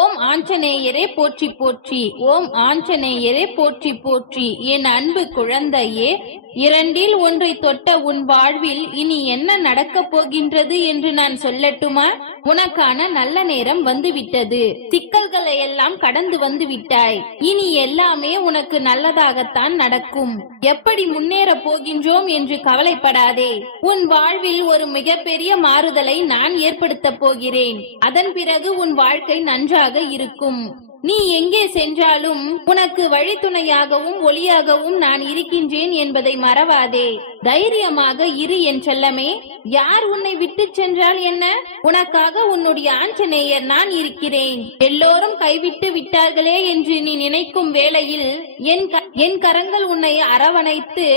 ஓம் ஆஞ்சநேயரே போற்றி போற்றி. ஓம் ஆஞ்சநேயரே போற்றி போற்றி. என் அன்பு குழந்தையே இரண்டில் ஒன்றை தொட்ட உன் வாழ்வில் இனி என்ன நடக்கப் போகின்றது என்று நான் சொல்லட்டுமா? உனக்கான நல்ல நேரம் வந்துவிட்டது. சிக்கல்களை எல்லாம் கடந்து வந்து விட்டாய் இனி எல்லாமே உனக்கு நல்லதாகத்தான் நடக்கும். எப்படி முன்னேற போகின்றோம் என்று கவலைப்படாதே. உன் வாழ்வில் ஒரு மிகப்பெரிய மாறுதலை நான் ஏற்படுத்தப் போகிறேன். அதன் பிறகு உன் வாழ்க்கை நன்றாக ஒளியாக இருக்கும். நீ எங்கே சென்றாலும் உனக்கு வழித்துணையாகவும் ஒளியாகவும் நான் இருக்கின்றேன் என்பதை மறவாதே. தைரியமாக இரு என் செல்லமே. யார் உன்னை விட்டு சென்றால் என்ன? உனக்காக உன்னுடைய ஆஞ்சநேயர் நான் இருக்கிறேன். எல்லோரும் கைவிட்டு விட்டார்களே என்று நீ நினைக்கும் வேளையில் என் என் கரங்கள் உன்னை அரவணைத்து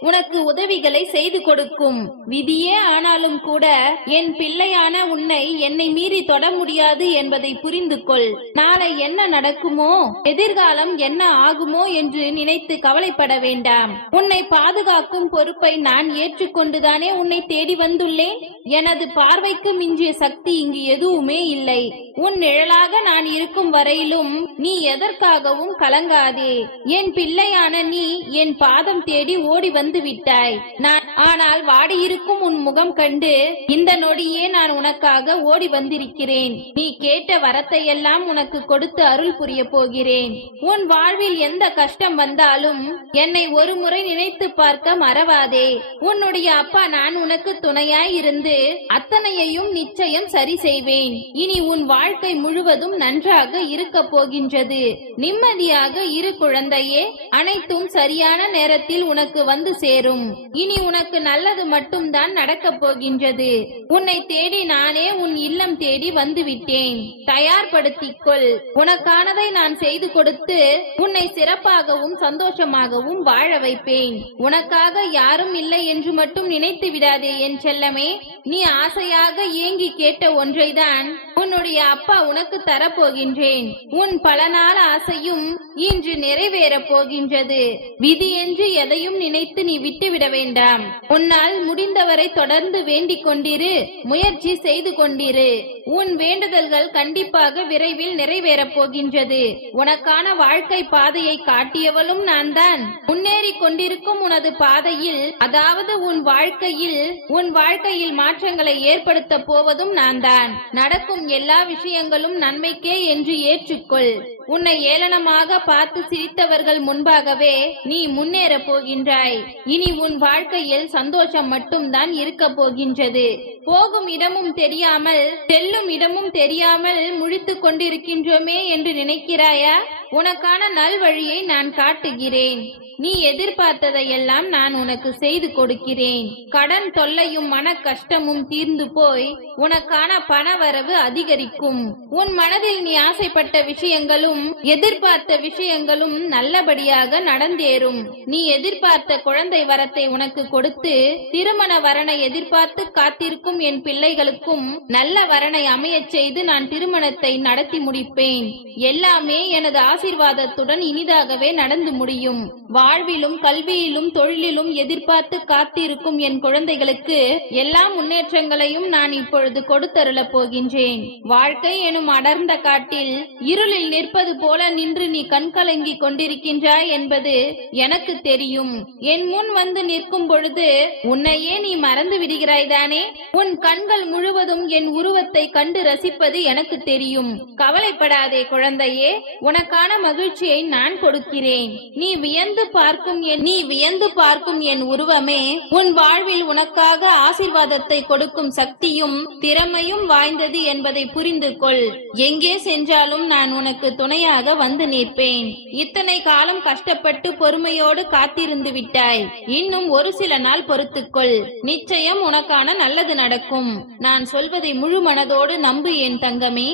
உனக்கு உதவிகளை செய்து கொடுக்கும். விதியே ஆனாலும் கூட என் பிள்ளையான உன்னை என்னை மீறி தொட முடியாது என்பதை புரிந்து கொள் நாளை என்ன நடக்குமோ எதிர்காலம் என்ன ஆகுமோ என்று நினைத்து கவலைப்பட வேண்டாம். உன்னை பாதுகாக்கும் பொறுப்பை நான் ஏற்றுக்கொண்டுதானே உன்னை தேடி வந்துள்ளேன்? எனது பார்வைக்கு மிஞ்சிய சக்தி இங்கு எதுவுமே இல்லை. உன் நிழலாக நான் இருக்கும் வரையிலும் நீ எதற்காகவும் கலங்காதே. என் பிள்ளையான நீ என் பாதம் தேடி ஓடி வந்து வந்து விட்டாய் நான் ஆனால் வாடியிருக்கும் உன் முகம் கண்டு இந்த நொடியே நான் உனக்காக ஓடி வந்திருக்கிறேன். நீ கேட்ட வரத்தையெல்லாம் உனக்கு கொடுத்து அருள் புரிய போகிறேன். உன் வாழ்வில் எந்த கஷ்டம் வந்தாலும் என்னை ஒரு முறை நினைத்து பார்க்க மறவாதே. உன்னுடைய அப்பா நான் உனக்கு துணையாய் இருந்து அத்தனையையும் நிச்சயம் சரி செய்வேன். இனி உன் வாழ்க்கை முழுவதும் நன்றாக இருக்க போகின்றது. நிம்மதியாக இரு குழந்தையே அனைத்தும் சரியான நேரத்தில் உனக்கு வந்து சேரும். இனி உனக்கு நல்லது மட்டும்தான் நடக்கப் போகின்றது. உன்னை தேடி நானே உன் இல்லம் தேடி வந்துவிட்டேன். தயார்படுத்திக்கொள். உனக்கானதை நான் செய்து கொடுத்து உன்னை சிறப்பாகவும் சந்தோஷமாகவும் வாழ வைப்பேன். உனக்காக யாரும் இல்லை என்று மட்டும் நினைத்து விடாதே என் செல்லமே. நீ ஆசையாக ஏங்கி கேட்ட ஒன்றைதான் உன்னுடைய அப்பா உனக்கு தரப்போகின்றேன். உன் பல நாள் ஆசையும் இன்று நிறைவேறப் போகின்றது. விதி என்று எதையும் நினைத்து நீ விட்டுவிட வேண்டாம். உன்னால் முடிந்தவரை தொடர்ந்து வேண்டிக் கொண்டிரு. முயற்சி செய்து கொண்டிரு. உன் வேண்டுதல்கள் கண்டிப்பாக விரைவில் நிறைவேறப் போகின்றது. உனக்கான வாழ்க்கை பாதையை காட்டியவளும் நான் தான் முன்னேறி கொண்டிருக்கும் உனது பாதையில் அதாவது உன் வாழ்க்கையில் உன் வாழ்க்கையில் மாற்றங்களை ஏற்படுத்த போவதும் நான் தான் நடக்கும் எல்லா விஷயங்களும் நன்மைக்கே என்று ஏற்றுக்கொள். உன்னை ஏளனமாக பார்த்து சிரித்தவர்கள் முன்பாகவே நீ முன்னேற போகின்றாய். இனி உன் வாழ்க்கையில் சந்தோஷம் மட்டும்தான் இருக்க போகின்றது. போகும் இடமும் தெரியாமல் செல்லும் இடமும் தெரியாமல் முழித்து கொண்டிருக்கின்றோமே என்று நினைக்கிறாயா? உனக்கான நல்வழியை நான் காட்டுகிறேன். நீ எதிர்பார்த்ததையெல்லாம் நான் உனக்கு செய்து கொடுக்கிறேன். கடன் தொல்லையும் மன கஷ்டமும் தீர்ந்து போய் உனக்கான பணவரவு அதிகரிக்கும். உன் மனதில் நீ ஆசைப்பட்ட விஷயங்களும் எதிர்பார்த்த விஷயங்களும் நல்லபடியாக நடந்தேறும். நீ எதிர்பார்த்த குழந்தை வரத்தை உனக்கு கொடுத்து திருமண வரனை எதிர்பார்த்து காத்திருக்கும் என் பிள்ளைகளுக்கும் நல்ல வரனை அமையச் செய்து நான் திருமணத்தை நடத்தி முடிப்பேன். எல்லாமே எனது ஆசீர்வாதத்துடன் இனிதாகவே நடந்து முடியும். வா வாழ்விலும் கல்வியிலும் தொழிலிலும் எதிர்பார்த்து காத்திருக்கும் என் குழந்தைகளுக்கு எல்லா முன்னேற்றங்களையும் நான் இப்பொழுது கொடுத்தருளப் போகின்றேன். வாழ்க்கை எனும் அடர்ந்த காட்டில் இருளில் நிற்பது போல நின்று நீ கண்கலங்கி கொண்டிருக்கின்றாய் என்பது எனக்கு தெரியும். என் முன் வந்து நிற்கும் பொழுது உன்னையே நீ மறந்து விடுகிறாய் தானே? உன் கண்கள் முழுவதும் என் உருவத்தை கண்டு ரசிப்பது எனக்கு தெரியும். கவலைப்படாதே குழந்தையே உனக்கான மகிழ்ச்சியை நான் கொடுக்கிறேன். நீ வியந்து பார்க்கும் என் நீ வியந்து பார்க்கும் என் உருவமே உன் வாழ்வில் உனக்காக ஆசிர்வாதத்தை கொடுக்கும் சக்தியும் திறமையும் வாய்ந்தது என்பதை புரிந்து கொள். எங்கே சென்றாலும் நான் உனக்கு துணையாக வந்து நிற்பேன். இத்தனை காலம் கஷ்டப்பட்டு பொறுமையோடு காத்திருந்து விட்டாய். இன்னும் ஒரு சில நாள் பொறுத்துக்கொள். நிச்சயம் உனக்கான நல்லது நடக்கும். நான் சொல்வதை முழு மனதோடு நம்பு என் தங்கமே.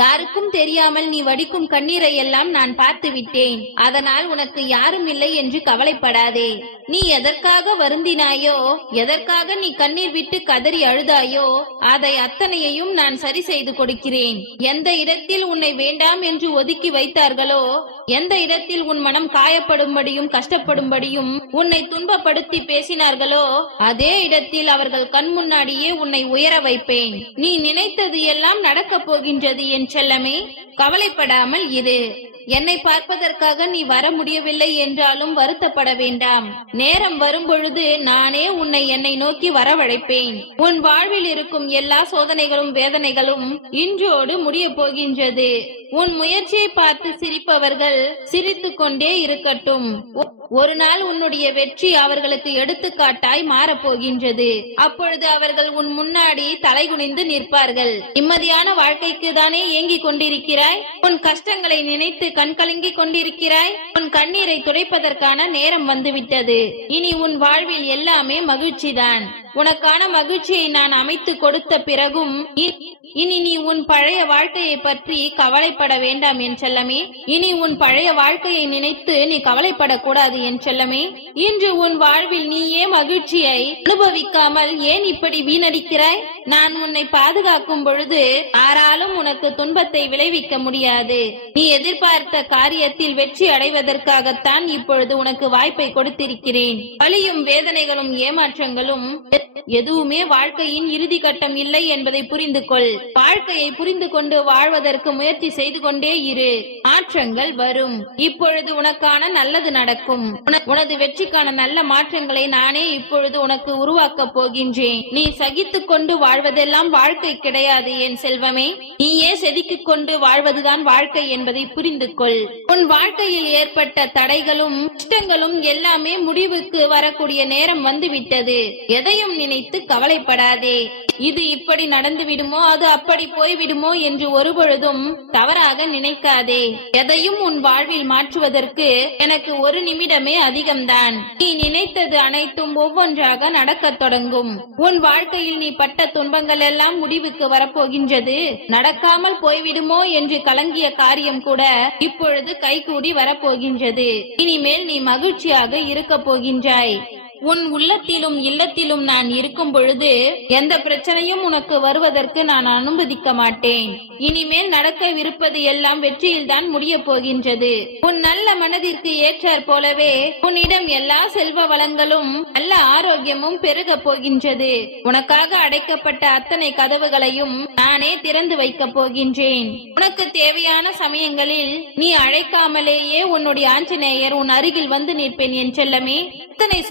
யாருக்கும் தெரியாமல் நீ வடிக்கும் கண்ணீரை எல்லாம் நான் பார்த்து விட்டேன். அதனால் உனக்கு யாரும் இல்லை. என்று கவலைப்படாதே. நீ எதற்காக வருந்தினாயோ எதற்காக நீ கண்ணீர் விட்டு கதறி அழுதாயோ அதை அத்தனையையும் நான் சரி செய்து கொடுக்கிறேன். எந்த இடத்தில் உன்னை வேண்டாம் என்று ஒதுக்கி வைத்தார்களோ எந்த இடத்தில் உன் மனம் காயப்படும்படியும் கஷ்டப்படும்படியும் உன்னை துன்பப்படுத்தி பேசினார்களோ அதே இடத்தில் அவர்கள் கண் முன்னாடியே உன்னை உயர வைப்பேன். நீ நினைத்தது எல்லாம் நடக்கப் போகின்றது என் செல்லமே. கவலைப்படாமல் இரு. என்னை பார்ப்பதற்காக நீ வர முடியவில்லை என்றாலும் வருத்தப்பட வேண்டாம். நேரம் வரும்பொழுது நானே உன்னை என்னை நோக்கி வரவழைப்பேன். உன் வாழ்வில் இருக்கும் எல்லா சோதனைகளும் வேதனைகளும் இன்றோடு முடிய போகின்றது. உன் முயற்சியை பார்த்து சிரிப்பவர்கள் சிரித்துக் கொண்டே இருக்கட்டும். ஒரு நாள் உன்னுடைய வெற்றி அவர்களுக்கு எடுத்துக்காட்டாய் மாறப்போகின்றது. அப்பொழுது அவர்கள் உன் முன்னாடி தலைகுனிந்து நிற்பார்கள். நிம்மதியான வாழ்க்கைக்கு தானே ஏங்கிக் கொண்டிருக்கிறாய்? உன் கஷ்டங்களை நினைத்து கண்கலங்கி கொண்டிருக்கிறாய்? உன் கண்ணீரை துடைப்பதற்கான நேரம் வந்துவிட்டது. இனி உன் வாழ்வில் எல்லாமே மகிழ்ச்சிதான். உனக்கான மகிழ்ச்சியை நான் அமைத்து கொடுத்த பிறகும் இ- இனி நீ உன் பழைய வாழ்க்கையை பற்றி கவலைப்பட வேண்டாம் என் செல்லமே. இனி உன் பழைய வாழ்க்கையை நினைத்து நீ கவலைப்படக்கூடாது என் செல்லமே. இன்று உன் வாழ்வில் நீ ஏன் மகிழ்ச்சியை அனுபவிக்காமல் ஏன் இப்படி வீணடிக்கிறாய்? நான் உன்னை பாதுகாக்கும் பொழுது யாராலும் உனக்கு துன்பத்தை விளைவிக்க முடியாது. நீ எதிர்பார்த்த காரியத்தில் வெற்றி அடைவதற்காகத்தான் இப்பொழுது உனக்கு வாய்ப்பை கொடுத்திருக்கிறேன். வலியும் வேதனைகளும் ஏமாற்றங்களும் எதுவுமே வாழ்க்கையின் இறுதி கட்டம் இல்லை என்பதை புரிந்து கொள் வாழ்க்கையை புரிந்து கொண்டு வாழ்வதற்கு முயற்சி செய்து கொண்டே இரு. மாற்றங்கள் வரும். இப்பொழுது உனக்கான நல்லது நடக்கும். உன- உனது வெற்றிக்கான நல்ல மாற்றங்களை நானே இப்பொழுது உனக்கு உருவாக்கப் போகின்றேன். நீ சகித்துக் கொண்டு வாழ்வதெல்லாம் வாழ்க்கை கிடையாது என் செல்வமே. நீயே செதுக்கிக் கொண்டு வாழ்வதுதான் வாழ்க்கை என்பதை புரிந்து கொள். உன் வாழ்க்கையில் ஏற்பட்ட தடைகளும் இஷ்டங்களும் எல்லாமே முடிவுக்கு வரக்கூடிய நேரம் வந்துவிட்டது. எதையும் நினைத்து கவலைப்படாதே. இது இப்படி நடந்து விடுமோ அது அப்படி போய்விடுமோ என்று ஒருபொழுதும் தவறாக நினைக்காதே. எதையும் உன் வாழ்வில் மாற்றுவதற்கு எனக்கு ஒரு நிமிடமே அதிகம்தான். நீ நினைத்தது அனைத்தும் ஒவ்வொன்றாக நடக்கத் தொடங்கும். உன் வாழ்க்கையில் நீ பட்ட துன்பங்கள் எல்லாம் முடிவுக்கு வரப்போகின்றது. நடக்காமல் போய்விடுமோ என்று கலங்கிய காரியம் கூட இப்பொழுது கைகூடி வரப்போகின்றது. இனிமேல் நீ மகிழ்ச்சியாக இருக்க போகின்றாய். உன் உள்ளத்திலும் இல்லத்திலும் நான் இருக்கும் பொழுது எந்த பிரச்சனையும் உனக்கு வருவதற்கு நான் அனுமதிக்க மாட்டேன். இனிமேல் நடக்கவிருப்பது எல்லாம் வெற்றியில்தான் முடிய போகின்றது. உன் நல்ல மனதிற்கு ஏற்றாற் போலவே உன்னிடம் எல்லா செல்வ வளங்களும் நல்ல ஆரோக்கியமும் பெருக போகின்றது. உனக்காக அடைக்கப்பட்ட அத்தனை கதவுகளையும் நானே திறந்து வைக்கப் போகின்றேன். உனக்கு தேவையான சமயங்களில் நீ அழைக்காமலேயே உன்னுடைய ஆஞ்சநேயர் உன் அருகில் வந்து நிற்பேன் என் செல்லமே. இத்தனை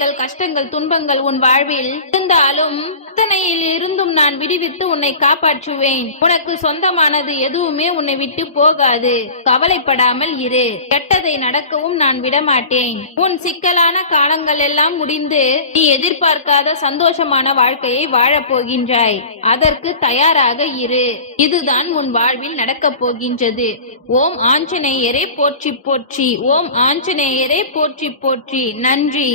வேதனைகள் கஷ்டங்கள் துன்பங்கள் உன் வாழ்வில் இருந்தாலும் அத்தனையில் இருந்தும் நான் விடுவித்து உன்னை காப்பாற்றுவேன். உனக்கு சொந்தமானது எதுவுமே உன்னை விட்டு போகாது. கவலைப்படாமல் இரு. கெட்டதை நடக்கவும் நான் விடமாட்டேன். உன் சிக்கலான காலங்கள் எல்லாம் முடிந்து நீ எதிர்பார்க்காத சந்தோஷமான வாழ்க்கையை வாழப் போகின்றாய். அதற்கு தயாராக இரு. இதுதான் உன் வாழ்வில் நடக்கப் போகின்றது. ஓம் ஆஞ்சநேயரே போற்றி போற்றி. ஓம் ஆஞ்சநேயரே போற்றி போற்றி. நன்றி.